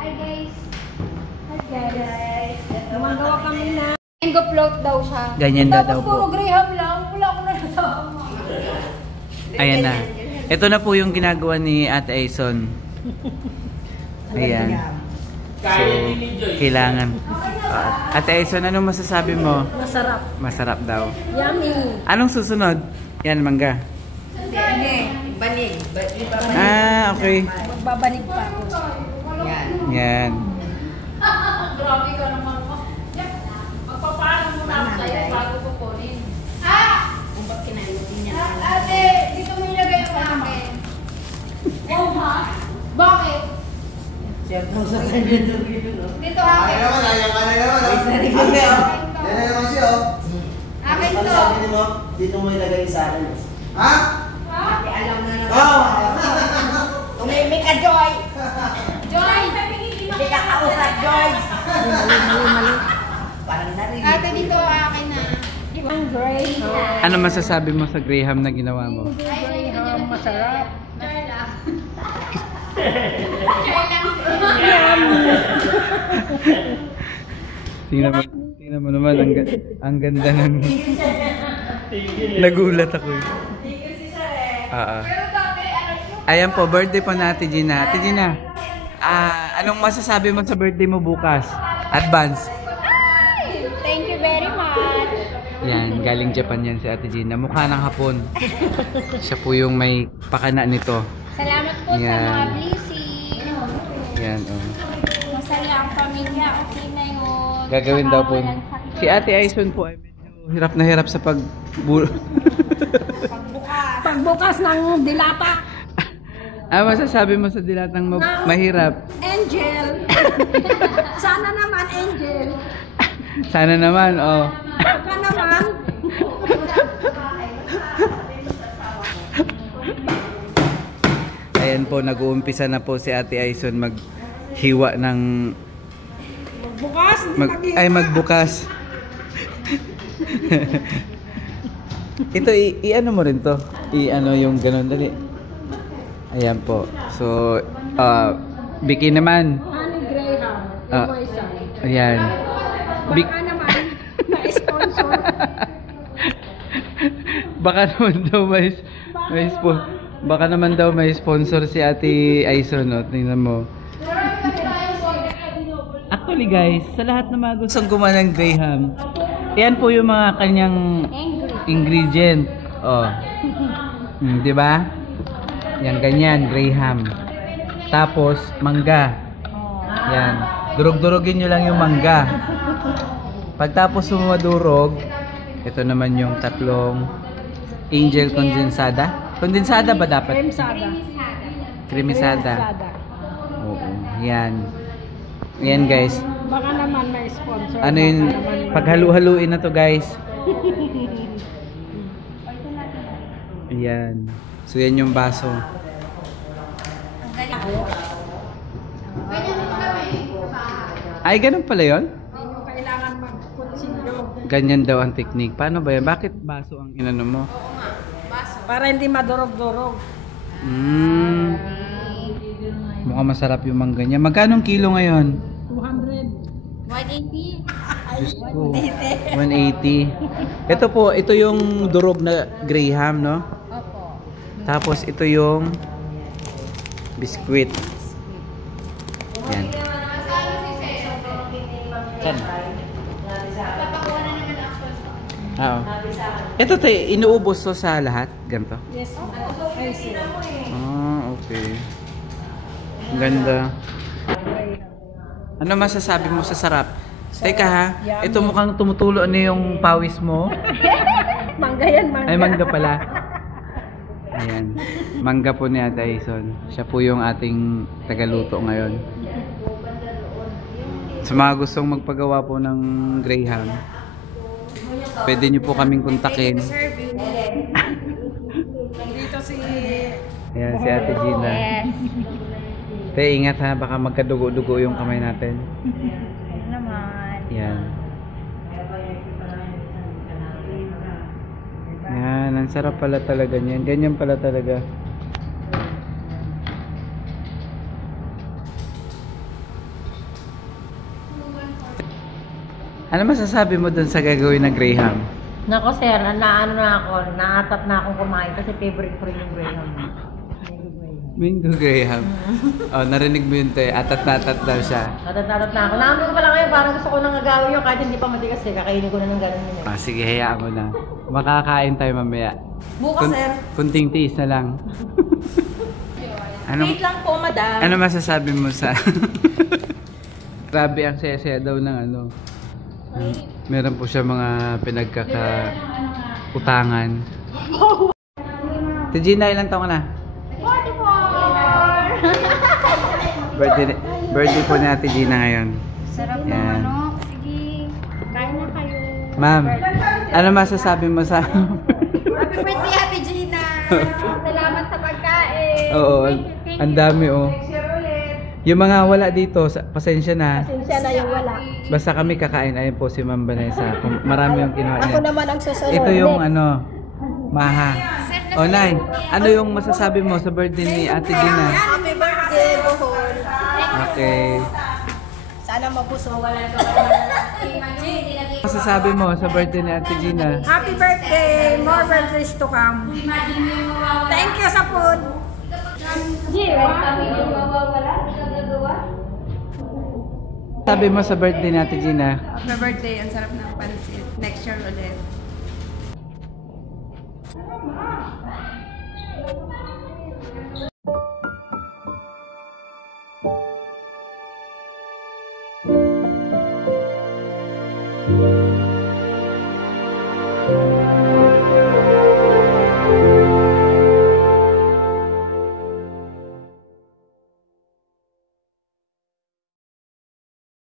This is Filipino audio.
Hi guys. Hi guys. Gumagawa kami na mango float daw siya. Ganyan daw po. Tapos puro graham lang. Wala ko na nasama. Ayan na. Ito na po yung ginagawa ni Ate Aison. Ayan. So, kailangan. Ate Aison, anong masasabi mo? Masarap. Masarap daw. Yummy. Anong susunod? Yan, mangga. Banig. Ah, okay. Magbabanig pa ako. Yan. Yan. Grabe ka naman mo. Magpapaano muna ako sa'yo bago kukunin. Kung ba't kinalimutin niya? Ate, dito mo ilagay ang akin. Wow ha? Bakit? Siya po sa kanya doon. Dito akin. Ayaw ka na naman. Ate, oh. Yan na naman siya, oh. Akin Ano to. sabi mo? Dito mo ilagay sa akin. Ha? Ate, alam na naman. Oo. Tumimik ka, Joy! Joy! Hindi ka kausap, Joy! Mali. Parang narinig. Ate, dito akin na. Ang Graham. Ano masasabi mo sa Graham na ginawa mo? Graham, masarap. Carla. Tingnan mo naman, ang ganda ng... Nagulat ako eh. Ayan po, birthday po na Ate Gina. Ate Gina, anong masasabi mo sa birthday mo bukas? Advance. Thank you very much. Yan, galing Japan yan si Ate Gina. Mukha ng hapon. Siya po yung may pakana nito. Salamat po sa mga blessing. Yan, oh. Masaya ang pamilya. Okay na yun. Gagawin daw po. Walang sakit. Si Ate Aison po ay medyo hirap na hirap sa Pagbukas ng dilata. Masasabi mo sa dilatang mahirap? Angel. Sana naman, Angel. Sana naman, oh. Baka naman. Ayan po, nag-uumpisa na po si Ate Aison maghiwa ng... Magbukas. magbukas. Ito, i-ano mo rin to? I-ano yung ganun, dali. Ayan po. So, Vicky naman. Honey Graham. Ayan. Baka naman, na-sponsor. Baka naman daw baka naman daw may sponsor si Ate Aison, no? Tingnan mo. Actually guys, sa lahat na mga gustong gumawa ng Graham, yan po yung mga kanyang ingredient. Oh. Di ba? Yan, ganyan, Graham. Tapos, mangga. Yan. Durog-durogin nyo lang yung mangga. Pagtapos sumadurog, ito naman yung tatlong Angel Condensada. Condensada ba dapat? Cremisada. Oo. Yan. Yan guys. Baka naman may sponsor. Ano yun? Paghalu-haluin na to guys. Ayan. So yan yung baso. Ay, ganun pala yun? Hindi nyo kailangan magkutsilyo. Ganyan daw ang technique. Paano ba yan? Bakit baso ang inano mo? Para hindi madurog-durog. Mukhang masarap yung mangga niya. Magkano ang kilo ngayon? 200. 180. Diyos ko. 180. Ito po, ito yung durog na Graham, no? Opo. Tapos ito yung biscuit. Yan. Yan. Oo. Ito tayo, inuubos to sa lahat? Ganito? Yes. Ay, sir. Okay. Ang ganda. Ano masasabi mo sa sarap? Teka ha, ito mukhang tumutulo na yung pawis mo. Mangga yan, mangga. Ay, mangga pala. Ayan. Mangga po ni Ate Aison. Siya po yung ating tagaluto ngayon. Sa mga gustong magpagawa po ng Graham, pwede nyo po kaming kontakin. Dito si... Ayan, si Ate Gina. Te, ingat ha, baka magkadugo-dugo yung kamay natin. naman. Yan. Yan, ang sarap pala talaga niyan. Ganyan pala talaga. Ano masasabi mo dun sa gagawin ng Graham? Nako sir, naano na ako, naatat na akong kumain kasi favorite ko rin yung Graham. Mango Graham. Oh, narinig mo yun, te. Atat na atat daw siya. Natat na ako. Naamoy ko pala ngayon, parang gusto ko nang agawin yun kahit hindi pa matigas eh. Kakainin ko na ng gano'n yun eh. Ah, sige, hayaan mo na. Makakain tayo mamaya. Bukas sir. Kunting tiis na lang. Wait lang po madam. Ano masasabi mo sa... Grabe ang saya-saya daw ng ano. Meron po siya mga pinagkaka-utangan. Si Gina, ilang taon ka na? 44! birthday po ni Ate Gina ngayon. Sarap ng Yan. manok. Sige, kain na kayo. Ma'am, ano masasabi mo sa... Happy birthday, Ate Gina! Salamat sa pagkain. Oo, Thank you. ang dami oh. Share ulit. Yung mga wala dito, pasensya na. Pasensya na yung wala. Basta kami kakain. Ayun po si Ma'am Vanessa. Marami yung kinuha niya. Ako naman ang susunod. Ito yung ano, Maha. O Nay, ano yung masasabi mo sa birthday ni Ate Gina? Happy birthday, Bohol. Okay. Sana mapuso. Masasabi mo sa birthday ni Ate Gina? Happy birthday! More birthdays to come. Thank you sa food. Sabi mo sa birthday ni Ate Gina? Happy birthday, ang sarap ng pansit. Next year ulit.